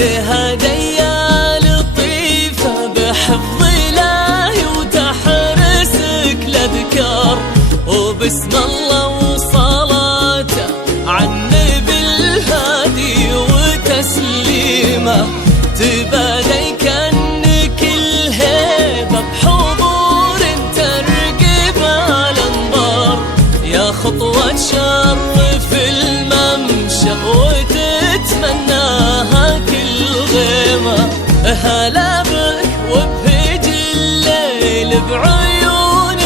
هدية لطيفة بحفظ إلهي وتحرسك الأذكار، وبسم الله وصلاته عالنبي الهادي وتسليمه تبادي كأنك الهيبة بحضور ترقب الأنظار، يا خطوة شرف الممشى وتتمناها كل غيمة. هلا بك وبهج الليل بعيون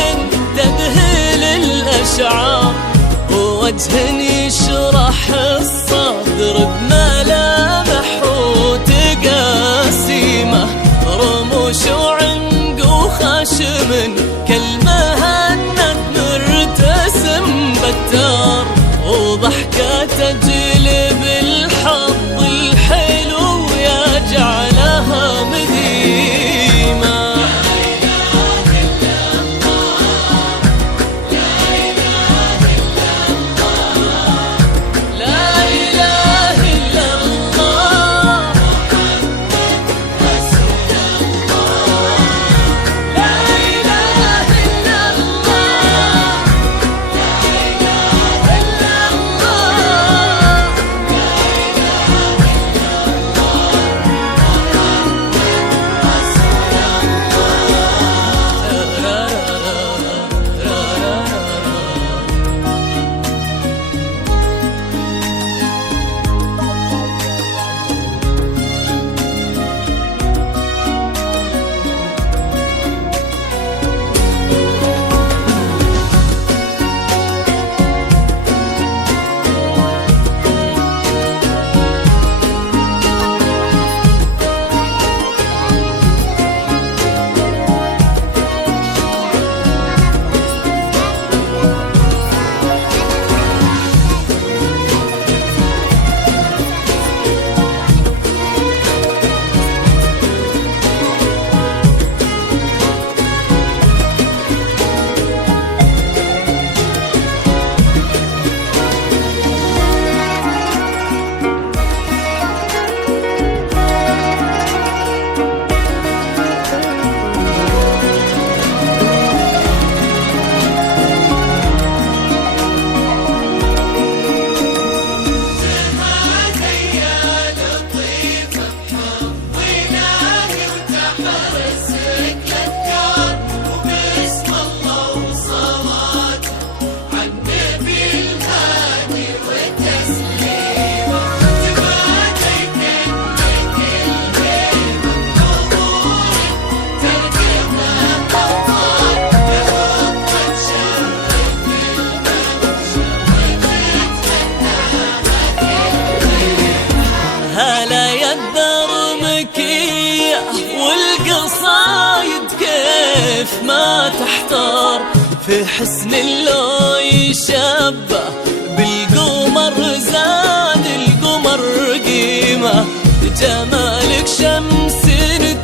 تذهل الأشعار، ووجه يشرح الصدر بملامح وتقاسيمه، رموش وعنق وخشم كالمهند مرتسم بتار، وضحكة تجلب الحظ الحلو يجعلها مديمة. هلا يا الدرمكية والقصايد كيف ما تحتار، في حسن لو يشبه بالقمر زاد القمر قيمة، جمالك شمس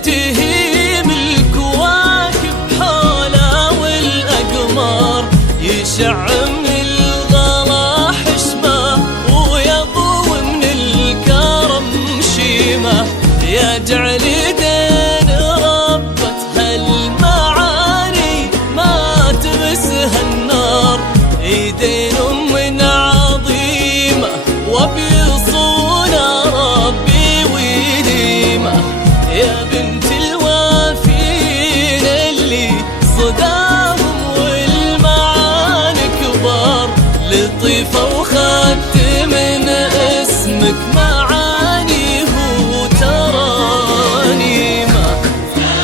تهيم الكواكب حولها والأقمار، يشع من الغلا حشمة ويضوي من الكرم شيمة، يجعل دين ربة هالمعاني ما تمسها النار، ايدين من عظيمة وبيصونها ربي وديمة، يا بنت الوافين اللي صداهم والمعاني كبار، لطيفة وخدت من اسمك معاني وترانيمة. لا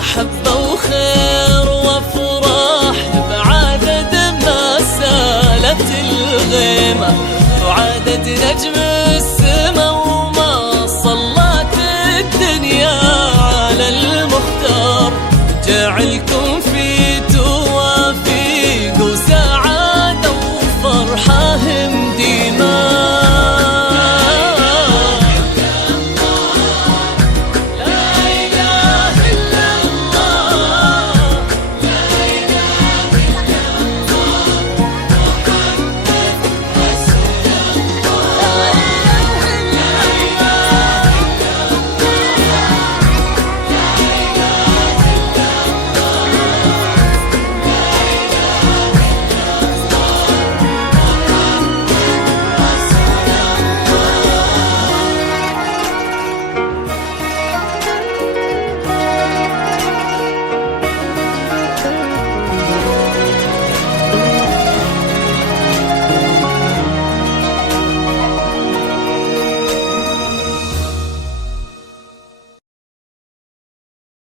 محبة وخير وافراح بعدد ما سالت الغيمة، وعدد نجم السما وما صلت الدنيا على المختار، جعلكم